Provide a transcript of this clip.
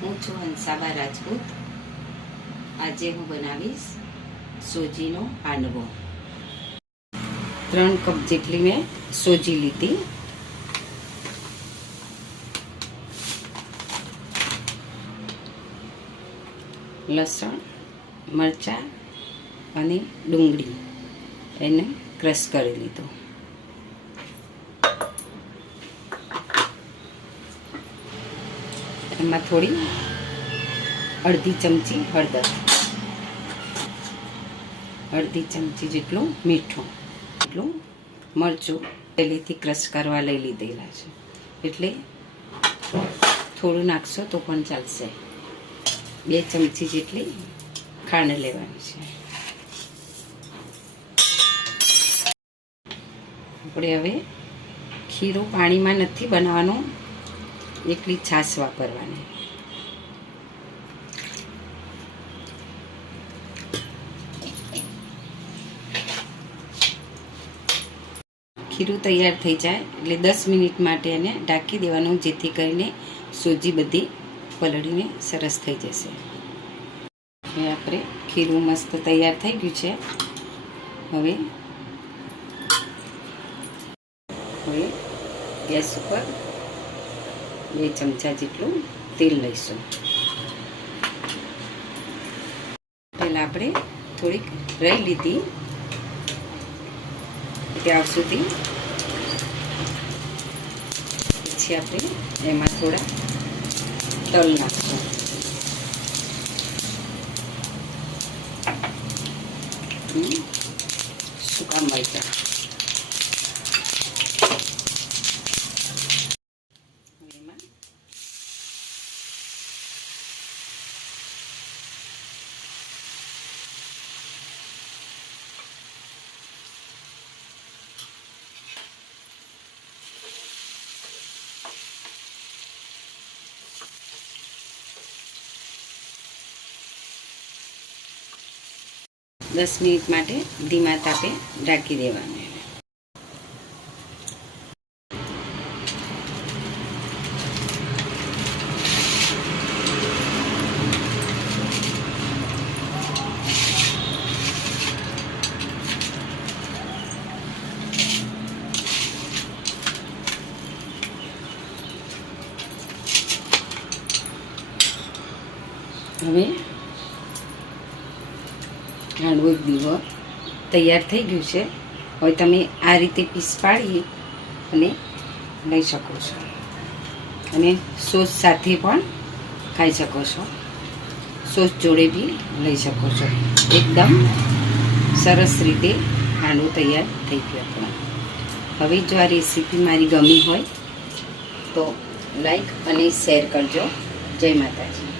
હું છું હંસાબા રાજપૂત. આજે હું બનાવીશ સોજીનો હાંડવો. 3 કપ જેટલી મેં સોજી લીધી. લસણ, મરચાં અને ડુંગળી એને ક્રશ કરી લીધું. એમાં થોડી અડધી ચમચી હળદર, અડધી ચમચી જેટલું મીઠું, એટલું મરચું પહેલેથી ક્રશ કરવા લઈ લીધેલા છે, એટલે થોડું નાખશો તો પણ ચાલશે. 2 ચમચી જેટલી ખાંડ લેવાની છે. આપણે હવે ખીરું પાણીમાં નથી બનાવવાનું, એકલી છાશ વાપરવાની. ખીરું તૈયાર થઈ જાય એટલે 10 મિનિટ માટે એને ઢાંકી દેવાનું, જેથી કરીને સોજી બધી પલળીને સરસ થઈ જશે. હવે આપણે ખીરું મસ્ત તૈયાર થઈ ગયું છે. હવે ગેસ ઉપર 2 ચમચા જેટલું તેલ લઈશું. પહેલાં આપણે થોડીક રહી લીધી ત્યાં સુધી. પછી આપણે એમાં થોડા તલ નાખશું. સૂકા મરચાં, દસ મિનિટ માટે ધીમા તાપે ઢાંકી દેવાનું. હવે હાંડવો દીવો તૈયાર થઈ ગયું છે. હવે તમે આ રીતે પીસ પાડી અને લઈ શકો છો, અને સોસ સાથે પણ ખાઈ શકો છો. સોસ જોડે બી લઈ શકો છો. એકદમ સરસ રીતે હાંડવો તૈયાર થઈ ગયો આપણો. હવે જો આ રેસીપી મારી ગમી હોય તો લાઈક અને શેર કરજો. જય માતાજી.